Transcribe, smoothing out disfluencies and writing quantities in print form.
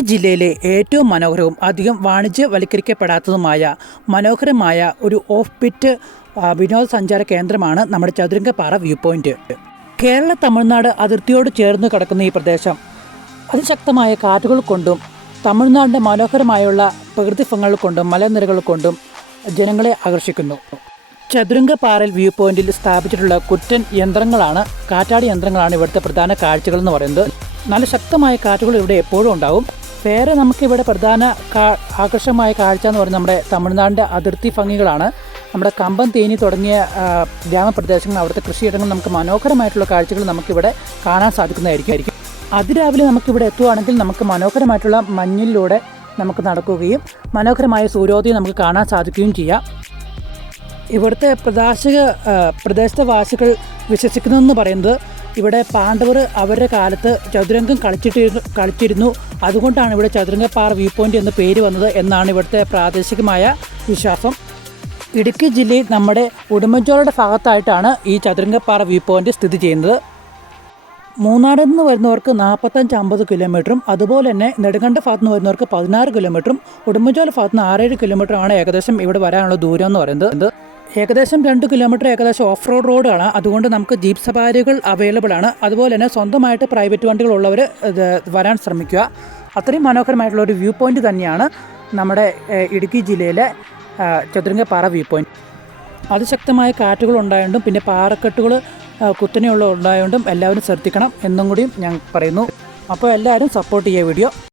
ജില്ലയിലെ ഏറ്റവും മനോഹരവും അധികം വാണിജ്യവൽക്കരിക്കപ്പെടാത്തതുമായ മനോഹരമായ ഒരു ഓഫ് ബിറ്റ് വിനോദസഞ്ചാര കേന്ദ്രമാണ് നമ്മുടെ ചതുരംഗപ്പാറ വ്യൂ പോയിന്റ്. കേരള തമിഴ്നാട് അതിർത്തിയോട് ചേർന്ന് കിടക്കുന്ന ഈ പ്രദേശം അതിശക്തമായ കാറ്റുകൾ കൊണ്ടും തമിഴ്നാടിൻ്റെ മനോഹരമായുള്ള പ്രകൃതിഭംഗികൾ കൊണ്ടും മലനിരകൾ കൊണ്ടും ജനങ്ങളെ ആകർഷിക്കുന്നു. ചതുരംഗപ്പാറയിൽ വ്യൂ പോയിന്റിൽ സ്ഥാപിച്ചിട്ടുള്ള കുറ്റൻ യന്ത്രങ്ങളാണ്, കാറ്റാടി യന്ത്രങ്ങളാണ് ഇവിടുത്തെ പ്രധാന കാഴ്ചകൾ എന്ന് പറയുന്നത്. നല്ല ശക്തമായ കാറ്റുകൾ ഇവിടെ എപ്പോഴും ഉണ്ടാവും. വേറെ നമുക്കിവിടെ പ്രധാന ആകർഷകമായ കാഴ്ച എന്ന് പറയുന്നത് നമ്മുടെ തമിഴ്നാടിൻ്റെ അതിർത്തി ഭംഗികളാണ്. നമ്മുടെ കമ്പം തേനി തുടങ്ങിയ ഗ്രാമപ്രദേശങ്ങൾ, അവിടുത്തെ കൃഷിയിടങ്ങൾ നമുക്ക് മനോഹരമായിട്ടുള്ള കാഴ്ചകൾ നമുക്കിവിടെ കാണാൻ സാധിക്കുന്നതായിരിക്കും. അതിരാവിലെ നമുക്കിവിടെ എത്തുകയാണെങ്കിൽ നമുക്ക് മനോഹരമായിട്ടുള്ള മഞ്ഞിലൂടെ നമുക്ക് നടക്കുകയും മനോഹരമായ സൂര്യോദയം നമുക്ക് കാണാൻ സാധിക്കുകയും ചെയ്യാം. ഇവിടുത്തെ പ്രദേശത്തെ വാസികൾ വിശ്വസിക്കുന്നതെന്ന് പറയുന്നത് ഇവിടെ പാണ്ഡവർ അവരുടെ കാലത്ത് ചതുരംഗം കളിച്ചിരുന്നു, അതുകൊണ്ടാണ് ഇവിടെ ചതുരംഗപ്പാറ വ്യൂ പോയിന്റ് എന്ന പേര് വന്നത് എന്നാണ് ഇവിടുത്തെ പ്രാദേശികമായ വിശ്വാസം. ഇടുക്കി ജില്ലയിൽ നമ്മുടെ ഉടുമ്പൻചോലയുടെ ഭാഗത്തായിട്ടാണ് ഈ ചതുരംഗപ്പാറ വ്യൂ പോയിന്റ് സ്ഥിതി ചെയ്യുന്നത്. മൂന്നാറിൽ നിന്ന് വരുന്നവർക്ക് 45-50 കിലോമീറ്ററും അതുപോലെ തന്നെ നെടുങ്കണ്ട ഭാഗത്ത് നിന്ന് വരുന്നവർക്ക് 16 കിലോമീറ്ററും ഉടുമ്പൻചോല ഭാഗത്ത് നിന്ന് 6-7 കിലോമീറ്ററാണ് ഏകദേശം ഇവിടെ വരാനുള്ള ദൂരം എന്ന് പറയുന്നത്. ഏകദേശം 2 കിലോമീറ്റർ ഏകദേശം ഓഫ് റോഡ് റോഡാണ്, അതുകൊണ്ട് നമുക്ക് ജീപ്പ് സവാരികൾ അവൈലബിൾ ആണ്. അതുപോലെ തന്നെ സ്വന്തമായിട്ട് പ്രൈവറ്റ് വണ്ടികളുള്ളവർ വരാൻ ശ്രമിക്കുക. അത്രയും മനോഹരമായിട്ടുള്ള ഒരു വ്യൂ പോയിന്റ് തന്നെയാണ് നമ്മുടെ ഇടുക്കി ജില്ലയിലെ ചതുരംഗപ്പാറ വ്യൂ പോയിന്റ്. അതിശക്തമായ കാറ്റുകൾ ഉണ്ടായതുകൊണ്ടും പിന്നെ പാറക്കെട്ടുകൾ കുത്തനെയുള്ള ഉണ്ടായതുകൊണ്ടും എല്ലാവരും ശ്രദ്ധിക്കണം എന്നും കൂടിയും ഞാൻ പറയുന്നു. അപ്പോൾ എല്ലാവരും സപ്പോർട്ട് ചെയ്യുക വീഡിയോ.